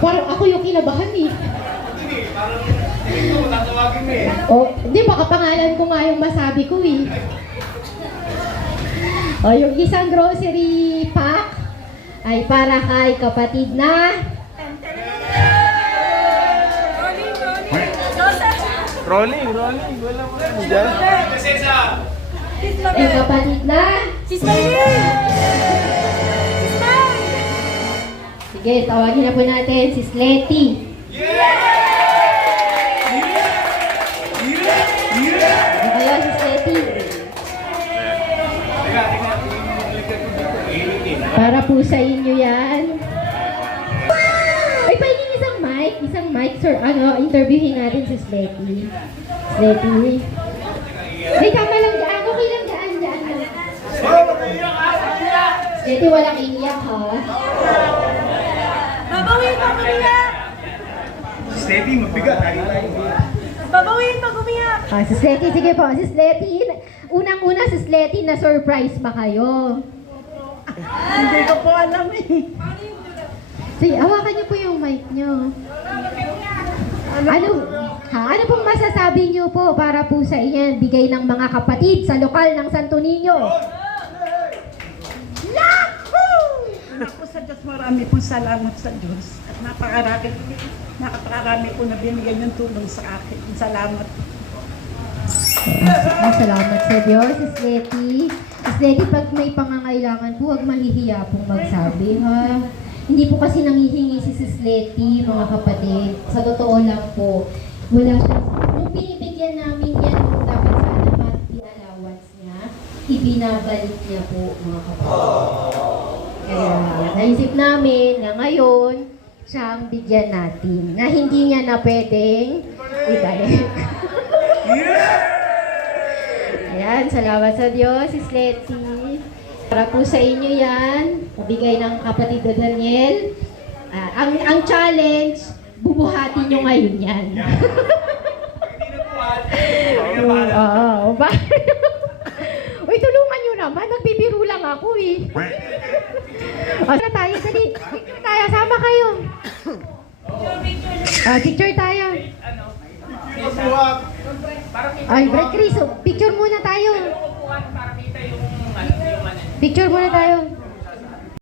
Parang ako yung kinabahan eh. Oh, hindi, baka pangalan ko nga yung masabi ko eh. Oh, yung isang grocery pack ay para kay kapatid na Rolling. Wala mo dyan. ay kapatid na sige, tawagin na po natin si Sletty. Ano kayo, si Sletty? Para po sa inyo yan. Ay, pahingin isang mic, sir. Interviewin natin si Sletty. Sletty. Ay, tama lang dyan. Okay lang dyan lang. Sletty, walang iiyak, ha? Babawin pag umiyak! Steady, magbigat. Babawin pag umiyak! Si Sletty, sige po. Si Sletty, unang-una si Sletty, na surprise ba kayo? Hindi ko po alam eh. Sige, hawakan niyo po yung mic niyo. Ano pong masasabi niyo po para po sa inyo, bigay ng mga kapatid sa lokal ng Santo Niño? Ako sa Diyos, marami pong salamat sa Diyos. At napakarami po na binigyan yung tulong sa akin. Salamat. Salamat sa Diyos, si Sletty. Si Sletty, pag may pangangailangan po, huwag mahihiya pong magsabi, ha? Hindi po kasi nanghihingi si Sletty, mga kapatid. Sa totoo lang po, wala siya. Kung pinibigyan namin yan, kung dapat sana mag-allowance niya, ibinabalik niya po, mga kapatid. Kaya naisip namin na ngayon, siya ang bigyan natin, na hindi niya na pwedeng ibalik. Ayan, salamat sa Diyos, si Sletty. Para po sa inyo yan, pabigay ng kapatid na Daniel. Ang challenge, bubuhatin nyo ngayon yan. Oo, ba? Uy, tulungan nyo naman, nagbibiro lang ako eh. Sana tayo, dali. Picture tayo, sama kayo. Picture tayo. Ay, Brad Chris, picture muna tayo. Picture muna tayo.